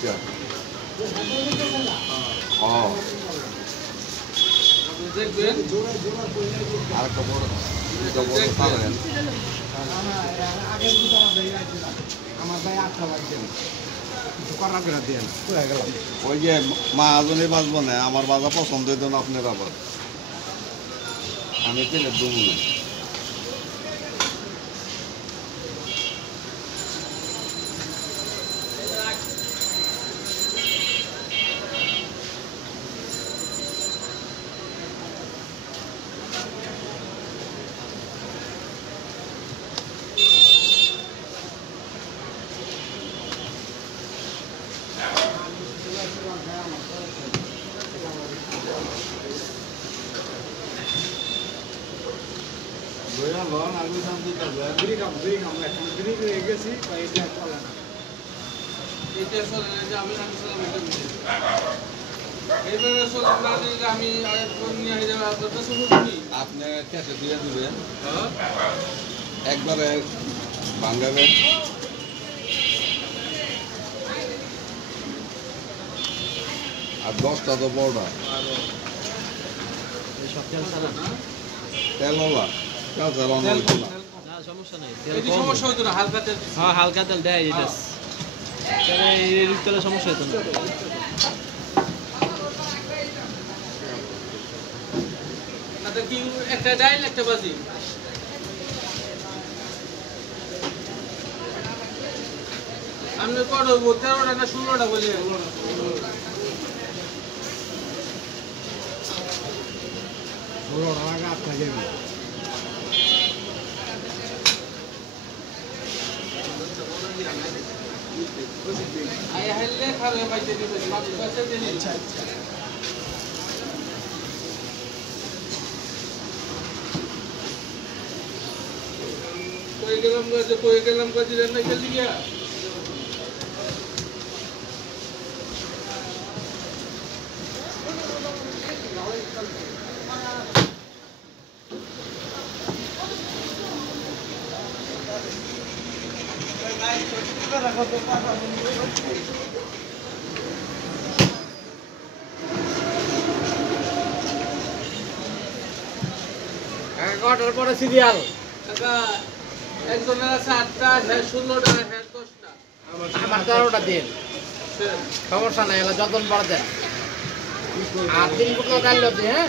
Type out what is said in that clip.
আচ্ছা ও দেখবেন আর খবর পাবেন আমার ভাই 8টা লাগছেন করা করে দেন পুরা গেলাম ওই যে মাহাজনে বাজবো না আমার বাজা পছন্দ হইতো না আপনার আবার আমি তেলের দমু না Voy a hablar algo tanto también. বিরিকাম এখন বিরিক হয়ে গেছি এটা চলে না এটা চলে না যে আমি সালাম এটা বুঝি এইভাবে চলে না দিলে আমি আরেকজন নিয়ে যাবে আপনার কাছে বুঝি আপনি কেটে দিয়ে দিবেন হ্যাঁ একবারে ভাঙাবেন আর 10টা তো বড়টা সব তেল ছাড়া না তেলওয়ালা তেল ছাড়া অন্য কিছু না না সমস্যা নাই এই সমস্যা হতো না হালকা তেল হ্যাঁ হালকা তেল দেয় এটা এর তেলে সমস্যা হতো না আচ্ছা কি একটা ডাইল একটা বাজি আপনি কত 13টা না 16টা বলে 16 টাকা আপনি যাবেন আই হেললে খাবে পাইতে দিবে মাছ পয়সা দিন আচ্ছা আচ্ছা কই গেলাম দিলেন না জলদি গিয়া এগারোটার পরে সিরিয়াল টাকা একজনের আছে 8টা 16টা 10টা আমার 13টা দিন সমস্যা নাই এগুলো যতন পরে দেন আর 3 ফুট কাল লতি হ্যাঁ